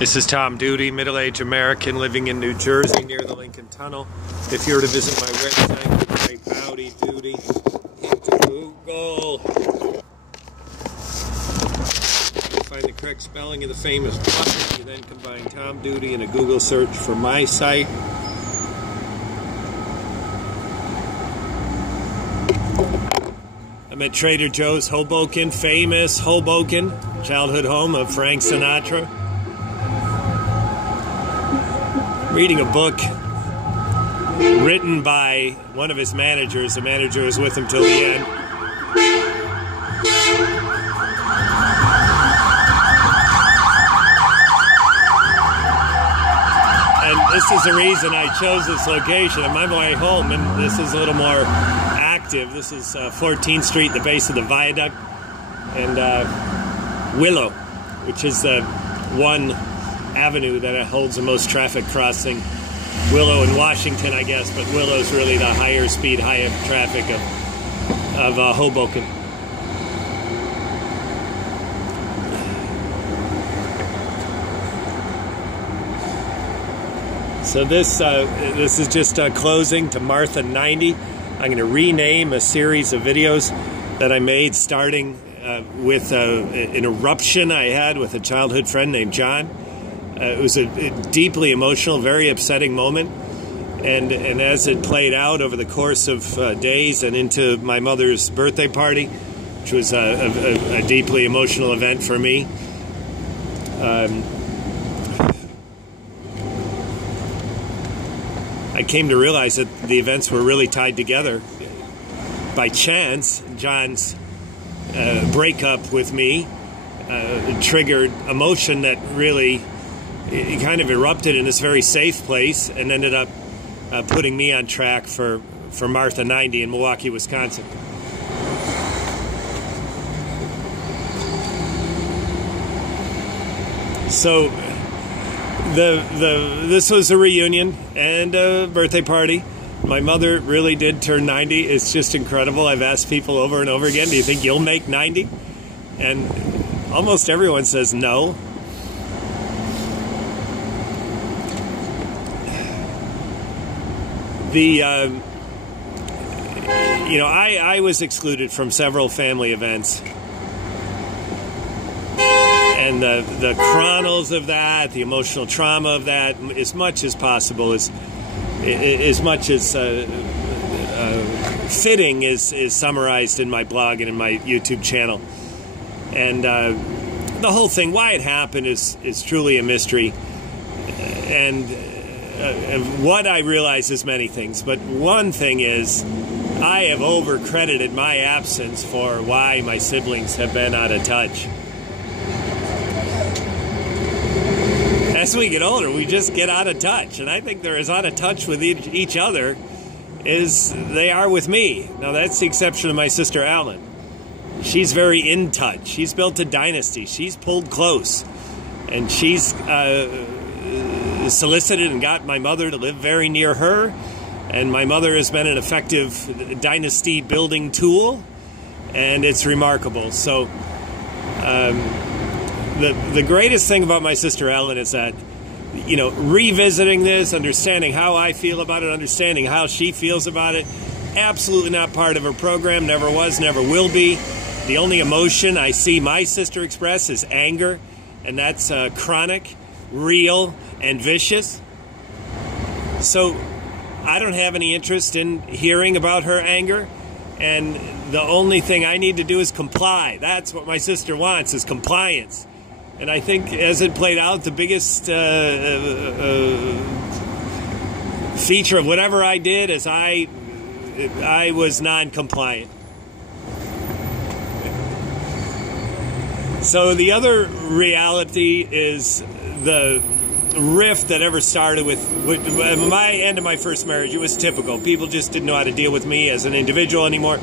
This is Tom Duty, middle-aged American living in New Jersey near the Lincoln Tunnel. If you were to visit my website, type Howdy Duty into Google. You'll find the correct spelling of the famous button. You then combine Tom Duty in a Google search for my site. I'm at Trader Joe's Hoboken, famous Hoboken, childhood home of Frank Sinatra. Reading a book written by one of his managers. The manager was with him till the end. And this is the reason I chose this location. I'm on my way home, and this is a little more active. This is 14th Street, the base of the viaduct, and Willow, which is the one avenue that holds the most traffic crossing. Willow and Washington, I guess, but Willow's really the higher speed, higher traffic of Hoboken. So this is just closing to Martha90. I'm going to rename a series of videos that I made, starting with an eruption I had with a childhood friend named John. It was a deeply emotional, very upsetting moment, and as it played out over the course of days and into my mother's birthday party, which was a deeply emotional event for me, I came to realize that the events were really tied together. By chance, John's breakup with me triggered emotion that really it kind of erupted in this very safe place and ended up putting me on track for Martha90 in Milwaukee, Wisconsin. So this was a reunion and a birthday party. My mother really did turn 90. It's just incredible. I've asked people over and over again, do you think you'll make 90? And almost everyone says no. I was excluded from several family events, and the chronicles of that, the emotional trauma of that, as much as possible, as much as fitting is summarized in my blog and in my YouTube channel. And the whole thing, why it happened, is truly a mystery. And what I realize is many things, but one thing is I have overcredited my absence for why my siblings have been out of touch. As we get older, we just get out of touch, and I think they're as out of touch with each other as they are with me. Now, that's the exception of my sister Ellen. She's very in touch. She's built a dynasty. She's pulled close, and she's solicited and got my mother to live very near her, and my mother has been an effective dynasty building tool, and it's remarkable. So the greatest thing about my sister Ellen is that, you know, revisiting this, understanding how I feel about it, understanding how she feels about it, absolutely not part of her program, never was, never will be. The only emotion I see my sister express is anger, and that's chronic, real, and vicious. So I don't have any interest in hearing about her anger, and the only thing I need to do is comply. That's what my sister wants, is compliance. And I think as it played out, the biggest feature of whatever I did is I was non-compliant. So the other reality is the rift that ever started with my end of my first marriage. It was typical. People just didn't know how to deal with me as an individual anymore.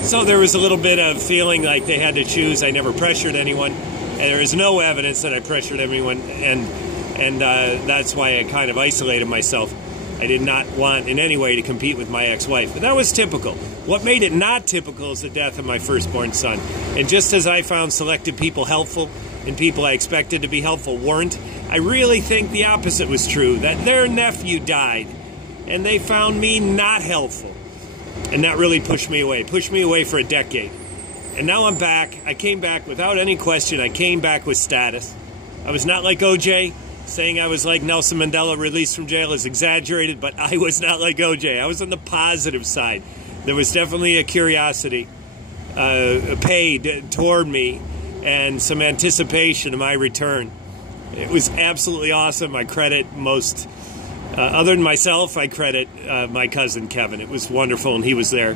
So there was a little bit of feeling like they had to choose. I never pressured anyone, and there is no evidence that I pressured anyone, and that's why I kind of isolated myself. I did not want in any way to compete with my ex-wife. But that was typical. What made it not typical is the death of my firstborn son. And just as I found selected people helpful and people I expected to be helpful weren't. I really think the opposite was true, that their nephew died, and they found me not helpful. And that really pushed me away for a decade. And now I'm back. I came back without any question. I came back with status. I was not like OJ. Saying I was like Nelson Mandela released from jail is exaggerated, but I was not like OJ. I was on the positive side. There was definitely a curiosity paid toward me and some anticipation of my return. It was absolutely awesome. I credit other than myself, I credit my cousin Kevin. It was wonderful, and he was there.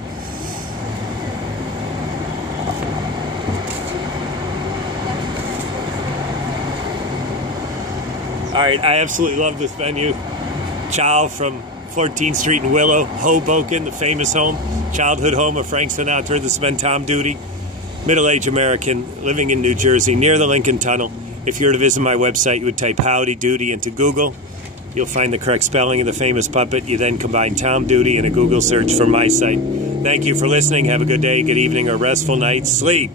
All right, I absolutely love this venue. Chow from 14th Street in Willow, Hoboken, the famous home, childhood home of Frank Sinatra, the spent Tom Duty, middle-aged American living in New Jersey near the Lincoln Tunnel. If you were to visit my website, you would type Howdy Doody into Google. You'll find the correct spelling of the famous puppet. You then combine Tom Duty in a Google search for my site. Thank you for listening. Have a good day, good evening, or restful night. Sleep.